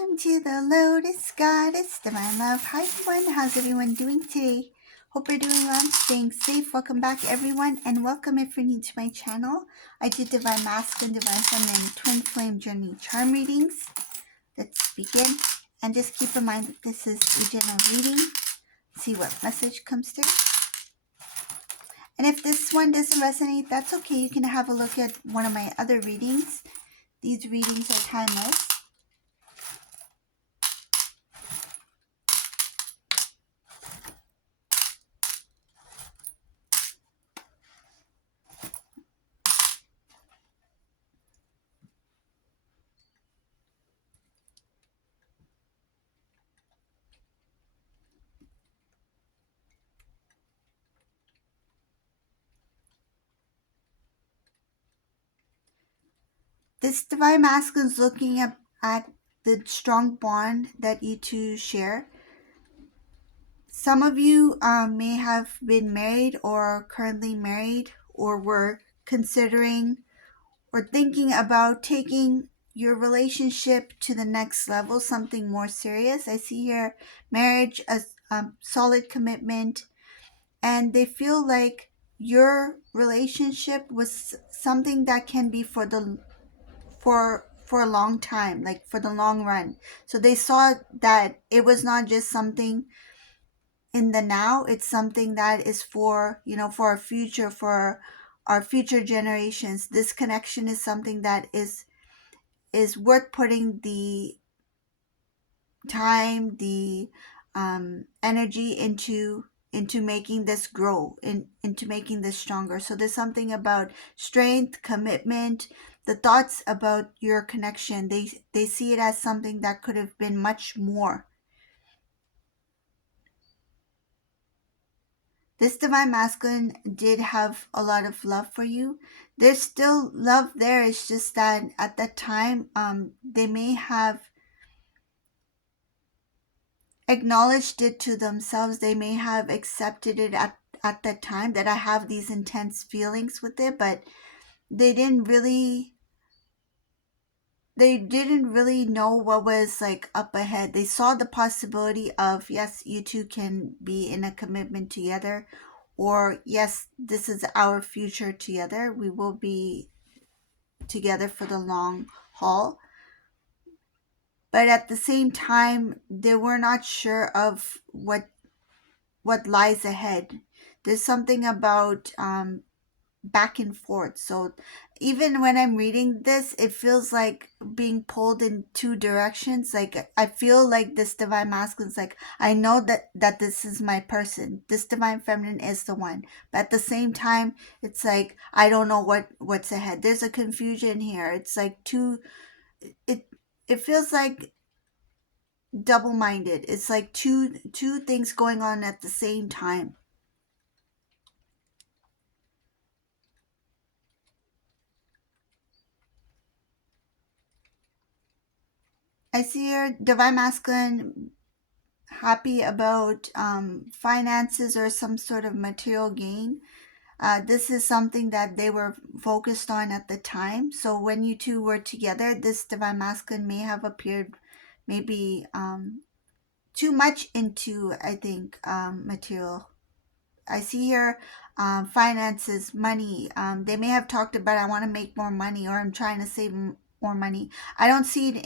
Welcome to the Lotus Goddess, Divine Love. Hi everyone, how's everyone doing today? Hope you're doing well and staying safe. Welcome back everyone, and welcome if you're new to my channel. I do Divine Masculine, Divine Feminine, Twin Flame Journey Charm readings. Let's begin. And just keep in mind that this is a general reading. See what message comes through. And if this one doesn't resonate, that's okay. You can have a look at one of my other readings. These readings are timeless. This Divine Masculine is looking at the strong bond that you two share. Some of you may have been married or currently married, or were considering or thinking about taking your relationship to the next level, something more serious. I see here marriage as solid commitment, and they feel like your relationship was something that can be for a long time, like for the long run. So they saw that it was not just something in the now, it's something that is for, for our future generations. This connection is something that is worth putting the time, the energy into making this grow, into making this stronger. So there's something about strength, commitment, the thoughts about your connection. They see it as something that could have been much more. This Divine Masculine did have a lot of love for you. There's still love there. It's just that at that time, they may have acknowledged it to themselves. They may have accepted it at that time, that I have these intense feelings with it, but they didn't really know what was like up ahead. They saw the possibility of, yes, you two can be in a commitment together, or yes, this is our future together. We will be together for the long haul. But at the same time, they were not sure of what lies ahead. There's something about back and forth. So even when I'm reading this, it feels like being pulled in two directions. Like I feel like this Divine Masculine is like, I know that this is my person. This Divine Feminine is the one. But at the same time, it's like, I don't know what's ahead. There's a confusion here. It's like it feels like double-minded. It's like two things going on at the same time. I see here Divine Masculine happy about finances or some sort of material gain. This is something that they were focused on at the time. So when you two were together, this Divine Masculine may have appeared maybe too much into, I think, material. I see here finances, money. They may have talked about, I want to make more money, or I'm trying to save more money. I don't see it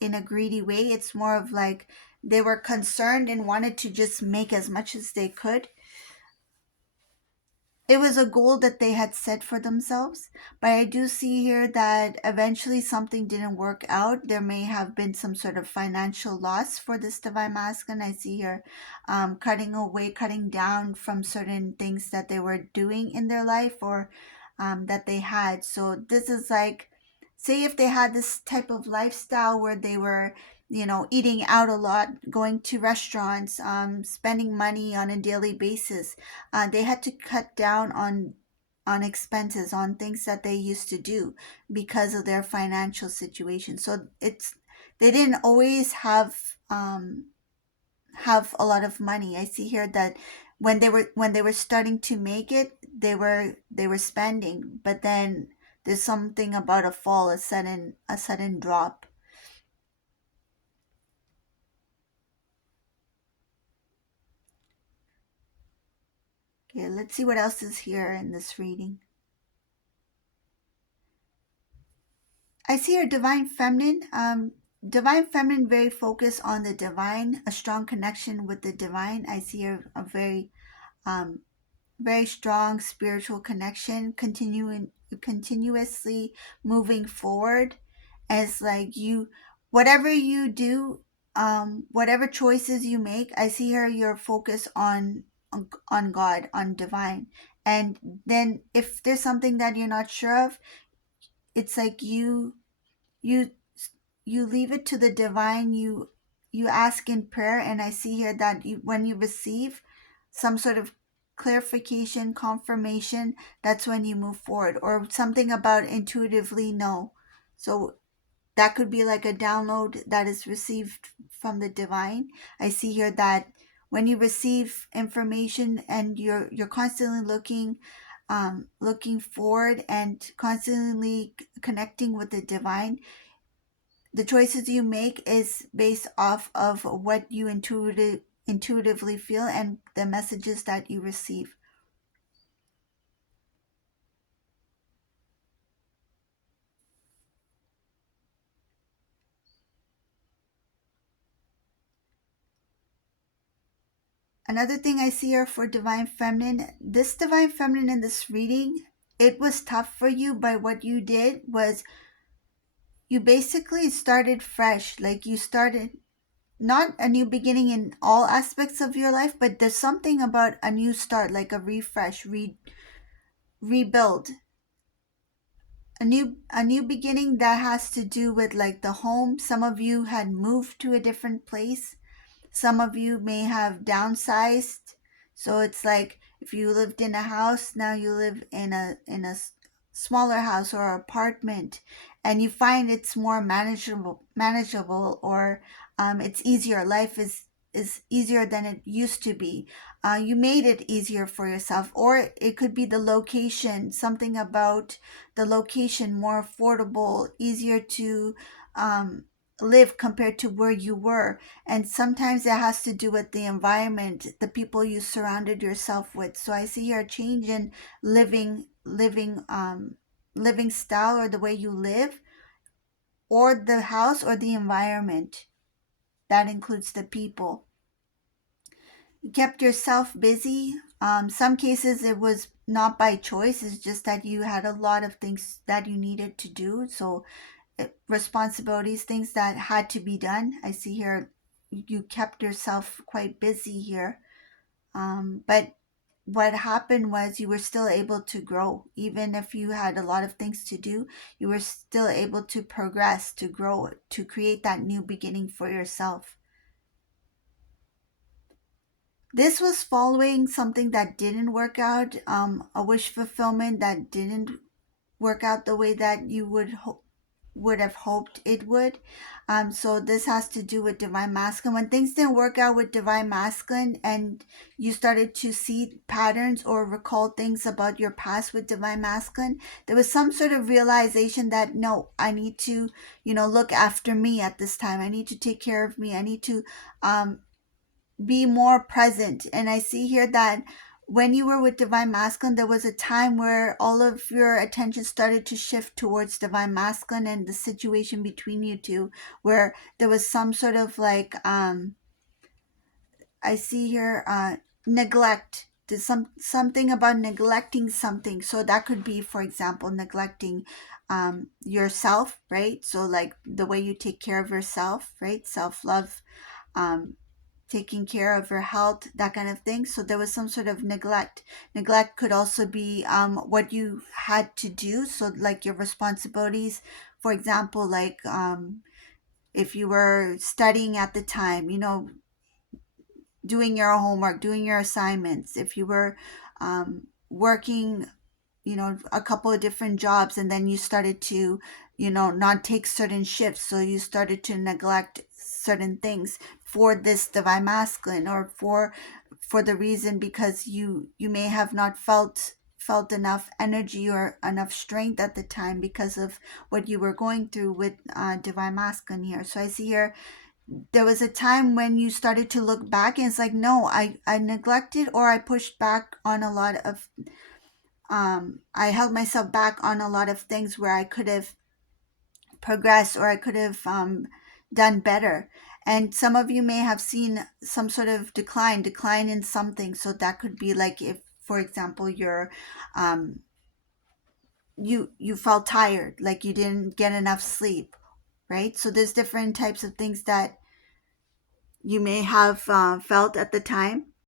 in a greedy way. It's more of like they were concerned and wanted to just make as much as they could. It was a goal that they had set for themselves, but I do see here that eventually something didn't work out. There may have been some sort of financial loss for this Divine Masculine. I see here cutting down from certain things that they were doing in their life, or that they had. So this is like, say if they had this type of lifestyle where they were, eating out a lot, going to restaurants, spending money on a daily basis. They had to cut down on expenses, on things that they used to do because of their financial situation. So they didn't always have a lot of money. I see here that when they were starting to make it, they were spending, but then there's something about a fall, a sudden drop. Okay, let's see what else is here in this reading. I see your divine feminine. Divine feminine, very focused on the divine, a strong connection with the divine. I see a very um, very strong spiritual connection, continuously moving forward, as like you, whatever you do, whatever choices you make, I see here you're focused on God, on divine. And then if there's something that you're not sure of, it's like you you leave it to the divine. You ask in prayer, and I see here that when you receive some sort of clarification, confirmation, that's when you move forward, or something about intuitively know. So that could be like a download that is received from the divine. I see here that when you receive information and you're constantly looking forward and constantly connecting with the divine, the choices you make is based off of what you intuitively feel and the messages that you receive. Another thing I see here for divine feminine, this divine feminine in this reading, it was tough for you, but what you did was you basically started fresh. Like you started not a new beginning in all aspects of your life, but there's something about a new start, like a refresh, rebuild, a new beginning that has to do with like the home. Some of you had moved to a different place. Some of you may have downsized. So it's like if you lived in a house, now you live in a smaller house or apartment, and you find it's more manageable, or it's easier. Life is easier than it used to be. You made it easier for yourself, or it could be the location, something about the location, more affordable, easier to um, live compared to where you were. And sometimes that has to do with the environment, the people you surrounded yourself with. So I see your change in living style, or the way you live, or the house, or the environment. That includes the people. You kept yourself busy. Some cases it was not by choice, it's just that you had a lot of things that you needed to do. So responsibilities, things that had to be done. I see here you kept yourself quite busy here. But what happened was you were still able to grow. Even if you had a lot of things to do, you were still able to progress, to grow, to create that new beginning for yourself. This was following something that didn't work out, a wish fulfillment that didn't work out the way that you would have hoped it would. So this has to do with divine masculine. When things didn't work out with divine masculine, and you started to see patterns or recall things about your past with divine masculine, there was some sort of realization that no, I need to, look after me at this time. I need to take care of me. I need to um, be more present. And I see here that when you were with divine masculine, there was a time where all of your attention started to shift towards divine masculine and the situation between you two, where there was some sort of like I see here neglect. There's something about neglecting something. So that could be, for example, neglecting yourself, right? So like the way you take care of yourself, right? Self-love, um, taking care of your health, that kind of thing. So there was some sort of neglect. Neglect could also be what you had to do. So like your responsibilities, for example, like if you were studying at the time, doing your homework, doing your assignments, if you were working, a couple of different jobs, and then you started to, not take certain shifts. So you started to neglect certain things for this divine masculine, or for the reason because you may have not felt enough energy or enough strength at the time because of what you were going through with divine masculine here. So I see here there was a time when you started to look back and it's like, no, I neglected or I pushed back on a lot of, I held myself back on a lot of things where I could have progressed or I could have done better. And some of you may have seen some sort of decline in something. So that could be like if, for example, um, you felt tired, like you didn't get enough sleep, right? So there's different types of things that you may have felt at the time.